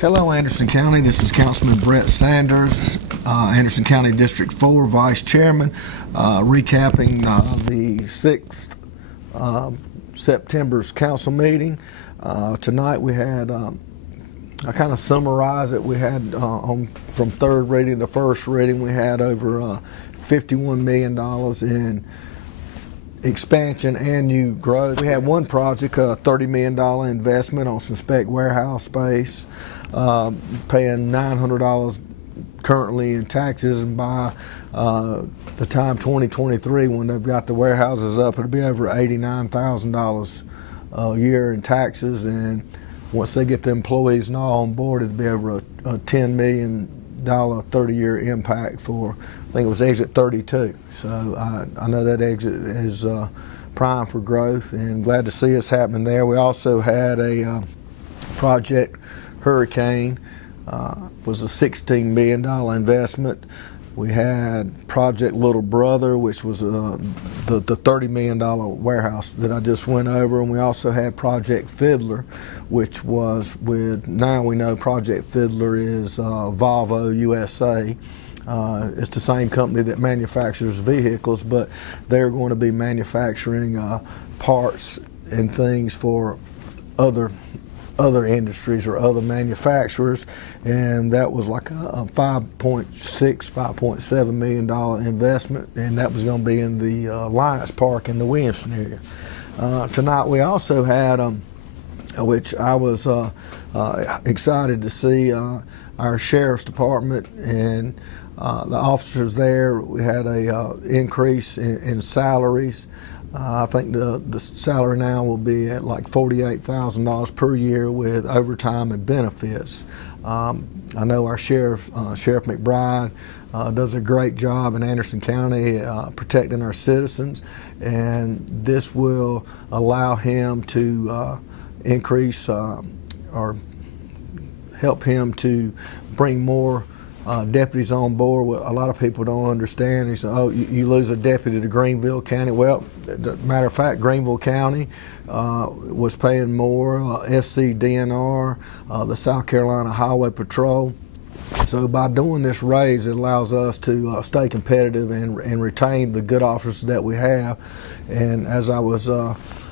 Hello, Anderson County. This is Councilman Brett Sanders, Anderson County District 4 Vice Chairman, recapping the 6th September's council meeting. Tonight we had, I kind of summarize it, we had from third reading to first reading, we had over $51 million in expansion and new growth. We had one project, a $30 million investment on some spec warehouse space, paying $900 currently in taxes, and by the time 2023, when they've got the warehouses up, it'll be over $89,000 a year in taxes, and once they get the employees and all on board, it'll be over a $10 million 30-year impact for, I think it was exit 32. So I know that exit is prime for growth, and glad to see us happening there. We also had a project Hurricane, was a $16 million investment. We had Project Little Brother, which was the $30 million warehouse that I just went over, and we also had Project Fiddler, which was with, now we know Project Fiddler is Volvo USA. It's the same company that manufactures vehicles, but they're going to be manufacturing parts and things for other industries or other manufacturers, and that was like a $5.7 million investment, and that was going to be in the Alliance Park in the Williamson area. Tonight we also had, which I was excited to see, our Sheriff's Department and the officers there. We had a increase in salaries. I think the salary now will be at like $48,000 per year with overtime and benefits. I know our Sheriff McBride does a great job in Anderson County protecting our citizens, and this will allow him to increase or help him to bring more deputies on board. What a lot of people don't understand is, oh, you lose a deputy to Greenville County. Well, matter of fact, Greenville County was paying more, SCDNR, the South Carolina Highway Patrol. So by doing this raise, it allows us to stay competitive and retain the good officers that we have. And as I was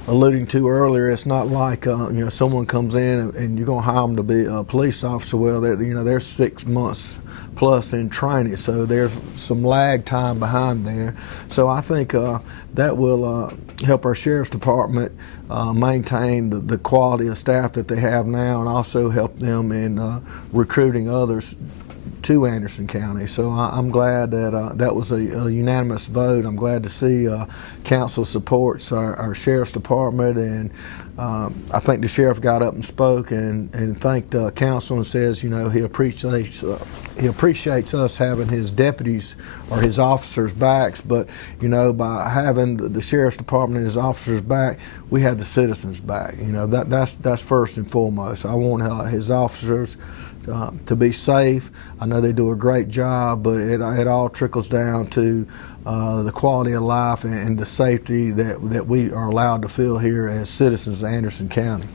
alluding to earlier, it's not like someone comes in and you're going to hire them to be a police officer. Well, they're 6 months plus in training, so there's some lag time behind there. So I think that will help our Sheriff's Department maintain the quality of staff that they have now, and also help them in recruiting others to Anderson County. So I'm glad that that was a unanimous vote. I'm glad to see council supports our Sheriff's Department, and I think the sheriff got up and spoke and thanked council and says, he appreciates us having his deputies or his officers' backs, but by having the Sheriff's Department and his officers' back, we have the citizens' back. That's first and foremost. I want his officers to be safe. I know they do a great job, but it all trickles down to the quality of life and the safety that we are allowed to feel here as citizens of Anderson County.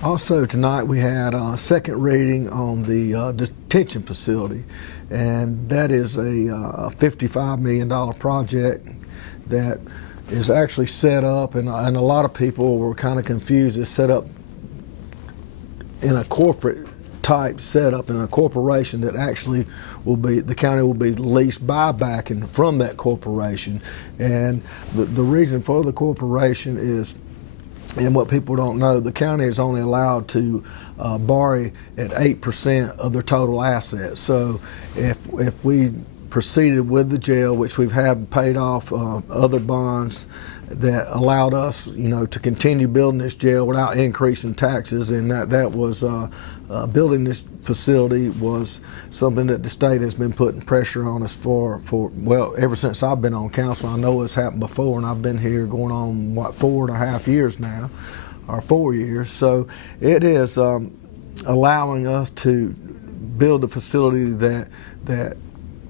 Also tonight we had a second reading on the detention facility, and that is a $55 million project that is actually set up, and a lot of people were kind of confused. It's set up in a corporate type setup in a corporation that actually the county will be leased buybacking from that corporation. And the reason for the corporation is, and what people don't know, the county is only allowed to borrow at 8% of their total assets. So if we proceeded with the jail, which we've had paid off other bonds that allowed us, to continue building this jail without increasing taxes, and that was building this facility was something that the state has been putting pressure on us for well, ever since I've been on council. I know it's happened before, and I've been here going on 4.5 years now, or 4 years. So it is allowing us to build a facility that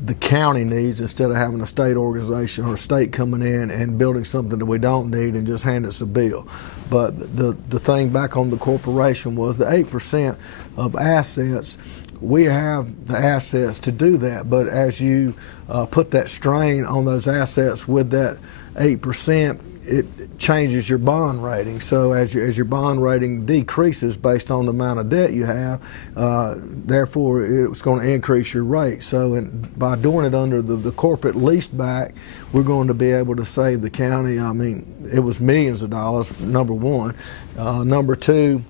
the county needs, instead of having a state organization or a state coming in and building something that we don't need and just hand us a bill. But the thing back on the corporation was the 8% of assets. We have the assets to do that, but as you put that strain on those assets with that 8%, it changes your bond rating. So as your bond rating decreases based on the amount of debt you have, therefore it's going to increase your rate. So by doing it under the corporate lease back, we're going to be able to save the county. I mean, it was millions of dollars, number one. Number two,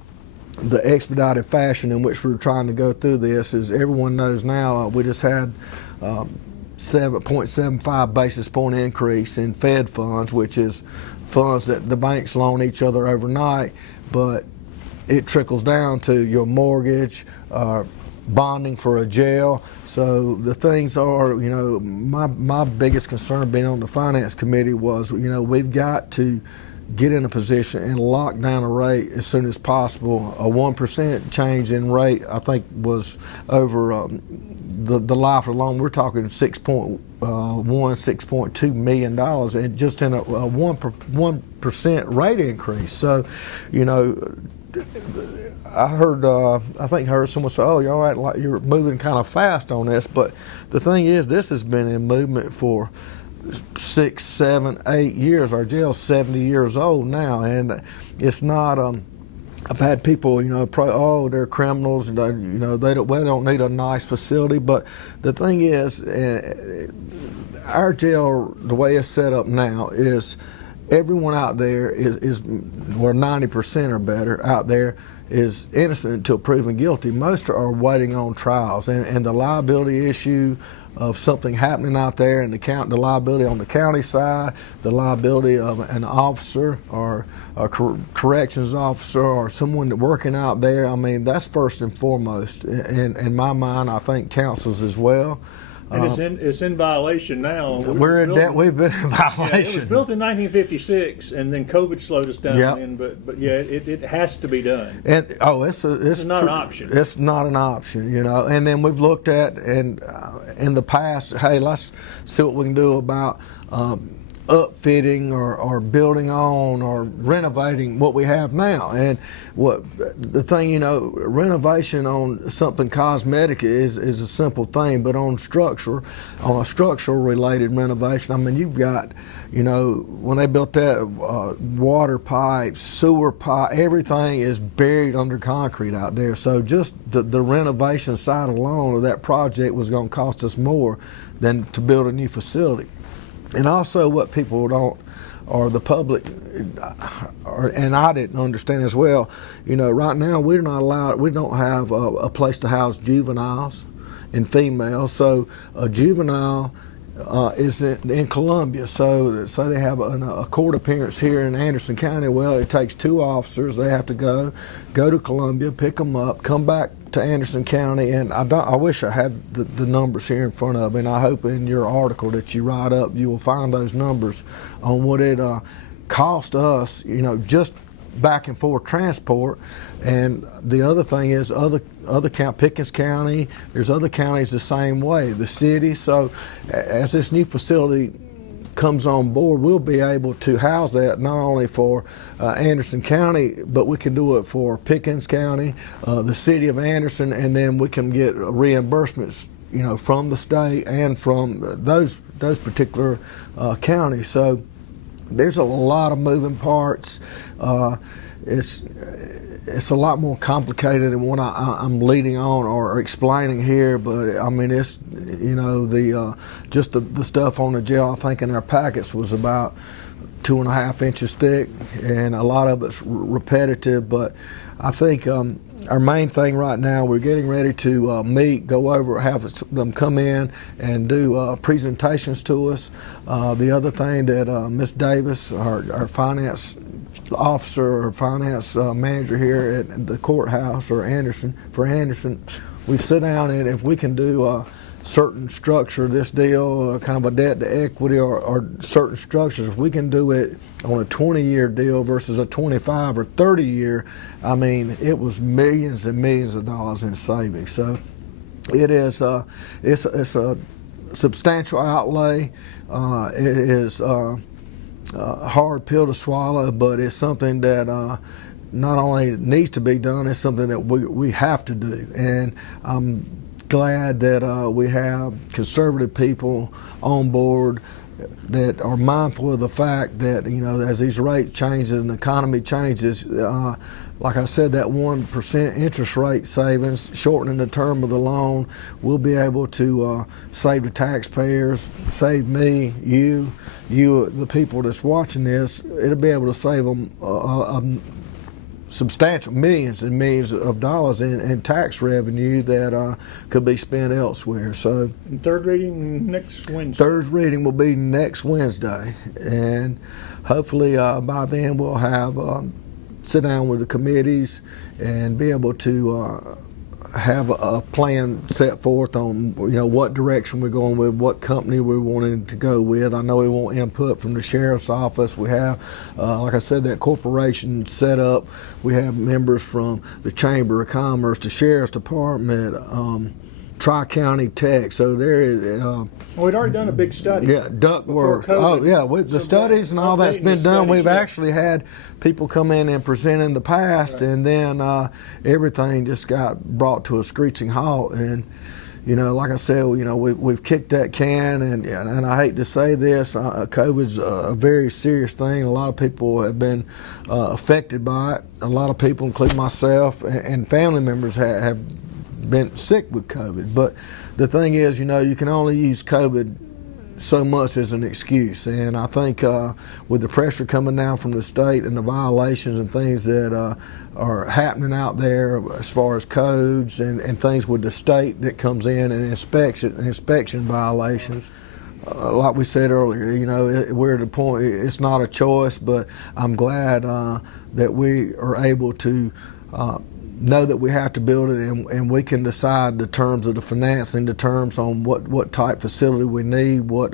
the expedited fashion in which we're trying to go through this is, everyone knows now, we just had 7.75 basis point increase in Fed funds, which is funds that the banks loan each other overnight, but it trickles down to your mortgage, bonding for a jail. So the things are, my biggest concern being on the finance committee was, we've got to get in a position and lock down a rate as soon as possible. A 1% change in rate, I think, was over the life of the loan. We're talking $6.2 million, and just in a 1% rate increase. So, I heard someone say, "Oh, you're right, like you're moving kind of fast on this." But the thing is, this has been in movement for 6, 7, 8 years. Our jail's 70 years old now, and it's not. I've had people, they're criminals, and they don't need a nice facility. But the thing is, our jail, the way it's set up now, is everyone out there is where 90% or better out there is innocent until proven guilty. Most are waiting on trials, and the liability issue of something happening out there, and the liability on the county side, the liability of an officer or a corrections officer or someone working out there, I mean, that's first and foremost. In my mind, I think councils as well. And it's in violation now. We've been in violation. Yeah, it was built in 1956, and then COVID slowed us down. Yep. But yeah, it has to be done. And it's not an option. It's not an option, And then we've looked at, and in the past, hey, let's see what we can do about upfitting or building on or renovating what we have now. And what the thing, renovation on something cosmetic is a simple thing, but on a structural related renovation, I mean, you've got, when they built that, water pipes, sewer pipe, everything is buried under concrete out there. So just the renovation side alone of that project was going to cost us more than to build a new facility. And also what people don't, or the public, and I didn't understand as well, right now we're not allowed, we don't have a place to house juveniles and females. So a juvenile is in Columbia. So they have a court appearance here in Anderson County. Well, it takes 2 officers. They have to go to Columbia, pick them up, come back to Anderson County, and I wish I had the numbers here in front of me, and I hope in your article that you write up you will find those numbers on what it cost us, just back and forth transport. And the other thing is Pickens County, there's other counties the same way, the city. So as this new facility comes on board, we'll be able to house that not only for Anderson County, but we can do it for Pickens County, the city of Anderson, and then we can get reimbursements, from the state and from those particular counties. So there's a lot of moving parts. It's a lot more complicated than what I'm leading on or explaining here, but I mean, it's, just the stuff on the jail, I think in our packets was about 2.5 inches thick, and a lot of it's repetitive. But I think our main thing right now, we're getting ready to go over, have them come in and do presentations to us. The other thing that Ms. Davis, our finance officer or finance manager here at the courthouse or Anderson, we sit down, and if we can do a certain structure, this deal, kind of a debt to equity or certain structures, if we can do it on a 20-year deal versus a 25 or 30-year, I mean, it was millions and millions of dollars in savings. So it is, it's a substantial outlay. It is a hard pill to swallow, but it's something that not only needs to be done, it's something that we have to do. And I'm glad that we have conservative people on board that are mindful of the fact that, you know, as these rate changes and the economy changes, like I said, that 1% interest rate savings, shortening the term of the loan, we'll be able to save the taxpayers, save me, you, the people that's watching this. It'll be able to save them substantial millions and millions of dollars in tax revenue that could be spent elsewhere. So, And third reading next Wednesday. third reading will be next Wednesday, and hopefully by then we'll have sit down with the committees and be able to have a plan set forth on, you know, what direction we're going with, what company we're wanting to go with. I know we want input from the sheriff's office. We have, like I said, that corporation set up. We have members from the Chamber of Commerce, the Sheriff's Department, Tri-County Tech. So there is. Well, we'd already done a big study. Yeah, ductwork. Before COVID. Oh, yeah, with the So studies and all that's updating been the done. studies, We've yeah. actually had people come in and present in the past, Right. and then everything just got brought to a screeching halt. And, you know, like I said, you know, we've kicked that can, and I hate to say this, COVID's a very serious thing. A lot of people have been affected by it. A lot of people, including myself and family members, have been sick with COVID. But the thing is, you know, you can only use COVID so much as an excuse. And I think with the pressure coming down from the state and the violations and things that are happening out there as far as codes and things with the state that comes in and inspection violations, like we said earlier, you know, we're at the point, it's not a choice, but I'm glad that we are able to know that we have to build it, and we can decide the terms of the financing, the terms on what type facility we need, what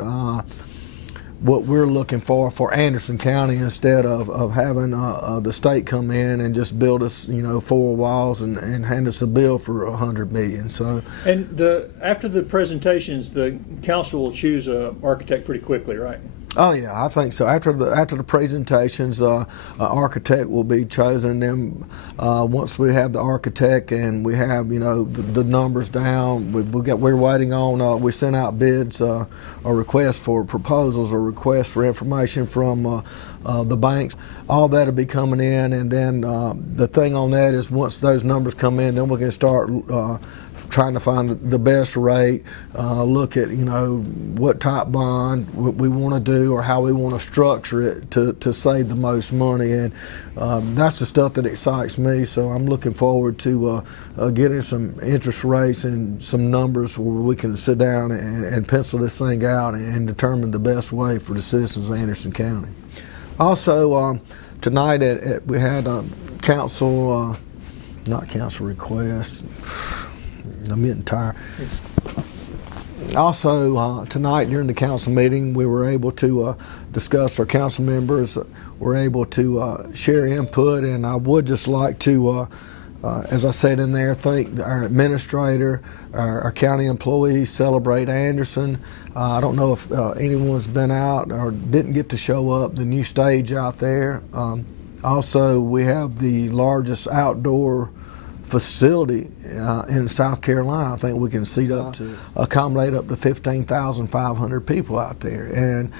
we're looking for Anderson County, instead of having the state come in and just build us, you know, 4 walls and hand us a bill for $100 million. So, And after the presentations, the council will choose an architect pretty quickly, right? oh yeah, I think so. After the presentations, an architect will be chosen. Then once we have the architect and we have, you know, the numbers down, we're waiting on. We sent out bids, or requests for proposals, or requests for information from the banks. All that'll be coming in, and then the thing on that is once those numbers come in, then we can start trying to find the best rate, look at, you know, what type bond we want to do or how we want to structure it to save the most money. And that's the stuff that excites me. So I'm looking forward to getting some interest rates and some numbers where we can sit down and pencil this thing out and determine the best way for the citizens of Anderson County. Also, tonight we had council, not council requests. I'm getting tired. Also, tonight during the council meeting, we were able to discuss, our council members were able to share input, and I would just like to, as I said in there, thank our administrator, our county employees, Celebrate Anderson. I don't know if anyone's been out or didn't get to show up, the new stage out there. Also, we have the largest outdoor facility in South Carolina. I think we can seat up to accommodate up to 15,500 people out there. And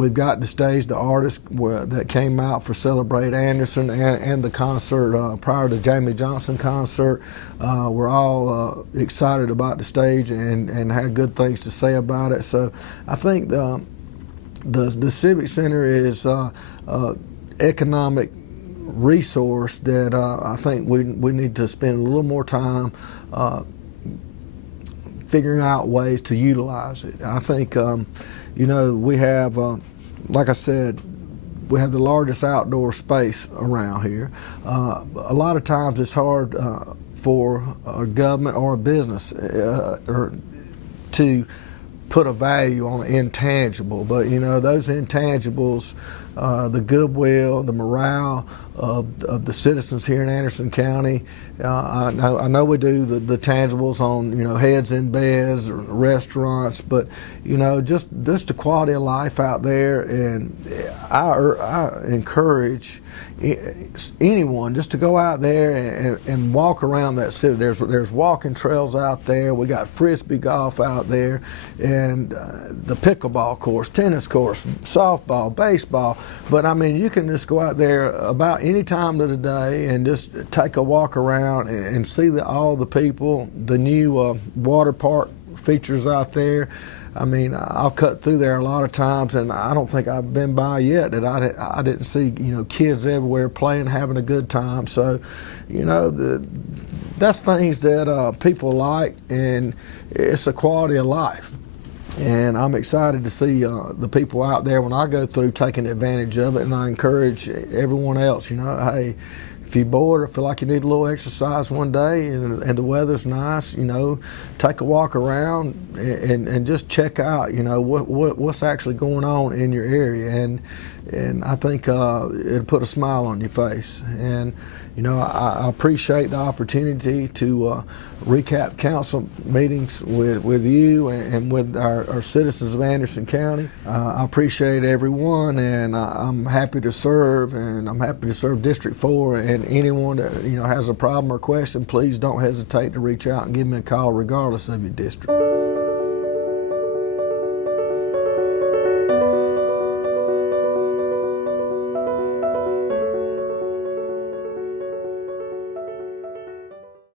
we've got the stage, the artists that came out for Celebrate Anderson and the concert prior to Jamie Johnson concert. We're all excited about the stage and had good things to say about it. So I think the Civic Center is economic resource that I think we need to spend a little more time figuring out ways to utilize it. I think, you know, we have, like I said, we have the largest outdoor space around here. A lot of times it's hard for a government or a business to put a value on an intangible, but you know, those intangibles, the goodwill, the morale of the citizens here in Anderson County. I know we do the tangibles on, you know, heads in beds, or restaurants, but you know, just the quality of life out there. And I encourage anyone just to go out there and walk around that city. There's walking trails out there. We got frisbee golf out there, and the pickleball course, tennis course, softball, baseball. But I mean, you can just go out there about any time of the day and just take a walk around and see all the people. The new water park features out there. I mean, I'll cut through there a lot of times, and I don't think I've been by yet that I didn't see, you know, kids everywhere playing, having a good time. So, you know, that's things that people like, and it's a quality of life. And I'm excited to see the people out there when I go through taking advantage of it. And I encourage everyone else, you know, hey, if you're bored or feel like you need a little exercise one day and the weather's nice, you know, take a walk around and just check out, you know, what's actually going on in your area. And I think it'll put a smile on your face. And, you know, I appreciate the opportunity to recap council meetings with you and with our citizens of Anderson County. I appreciate everyone, and I'm happy to serve, and I'm happy to serve District 4. And anyone that, you know, has a problem or question, please don't hesitate to reach out and give me a call regardless of your district.